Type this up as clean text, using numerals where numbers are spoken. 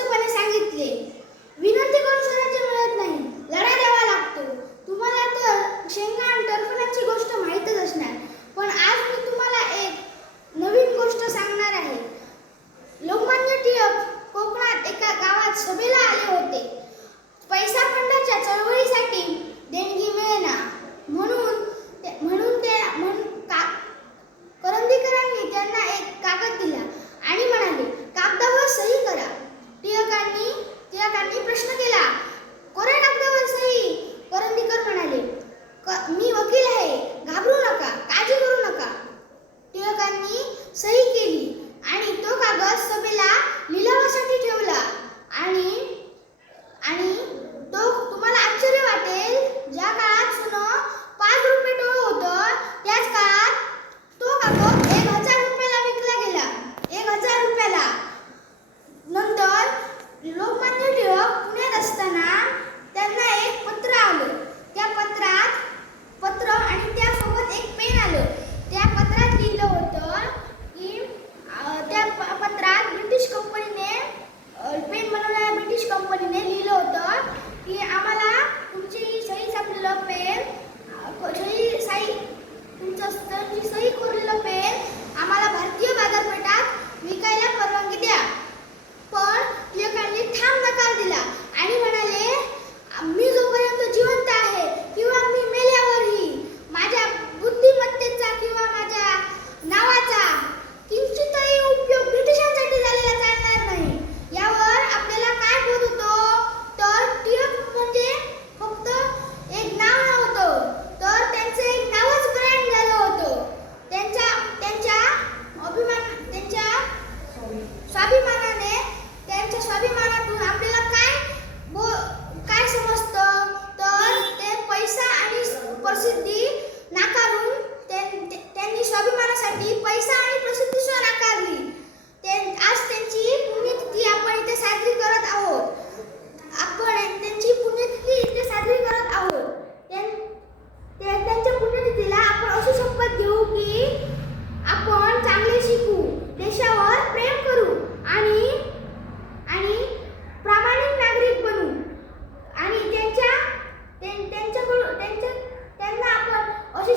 स्पष्टपणे सांगितले. विनंती करून स्वराज्य मिळत नाही, लढा द्यावा लागतो. तुम्हाला तर शेंगा आणि टरफलांची गोष्ट माहीतच असणार, पण आज मी तुम्हाला एक नवीन गोष्ट सांगणार आहे. लोकमान्य टिळक कोकणात एका गावात सभेला आले होते. पैसा खंडाच्या चळवळीसाठी देणगी मिळेना म्हणून करंदीकरांनी त्यांना एक कागद दिला आणि म्हणाले, कागदावर सही करा. टिळकांनी प्रश्न केला, कोऱ्या कागदावर सही? करंदीकर म्हणाले, मी वकील आहे, घाबरू नका, काळजी करू नका. टिळकांनी सही केली आणि तो कागद सभेला लिलावासाठी ठेवला. आणि तो तुम्हाला आश्चर्य वाटेल, ज्या काळात सोनं 5 रुपये टोळ होतं, त्याच काळात तो कागद 1000 रुपयाला विकला गेला. 1000 रुपयाला. नंतर लोकमान्य टिळक पुण्यात असताना त्यांना एक पत्र आलं. त्या पत्र आणि त्यासोबत एक पेन आलं. त्या पत्रात लिहिलं होतं की त्या पत्रात ब्रिटिश कंपनीने पेन बनवणाऱ्या ब्रिटिश कंपनीने लिहिलं होतं की आम्हाला तुमची सही छापलेलं पेन, तुमची सही कोरलेलं पेन आम्हाला भारतीय बाजारपेठात विकायला परवानगी द्या. पण टिळकांनी ठाम नकार दिला आणि म्हणाले, मी जोपर्यंत जिवंत आहे किंवा मी मेल्यावरही माझ्या बुद्धिमत्तेचा किंवा माझ्या नावाचा किंचितही उपयोग ब्रिटिशांसाठी झालेला चालणार नाही. यावर आपल्याला काय बोध होतो? तर टिळक म्हणजे फक्त एक नाव नव्हतं, तर त्यांचं एक नावच ब्रँड झालं होतं. त्यांच्या स्वाभिमानातून आपल्याला काय समजतं? तर ते पैसा आणि प्रसिद्धी नाकारून त्यांनी स्वाभिमानासाठी पैसा आणि प्रसिद्धी सुद्धा नाकारली. आज त्यांची पुण्यतिथी आपण इथे साजरी करत आहोत. त्यांच्या पुण्यतिथीला आपण अशी शपथ घेऊ की आपण चांगले शिकू, देशावर प्रेम करू आणि प्रामाणिक नागरिक बनू आणि त्यांना आपण अशी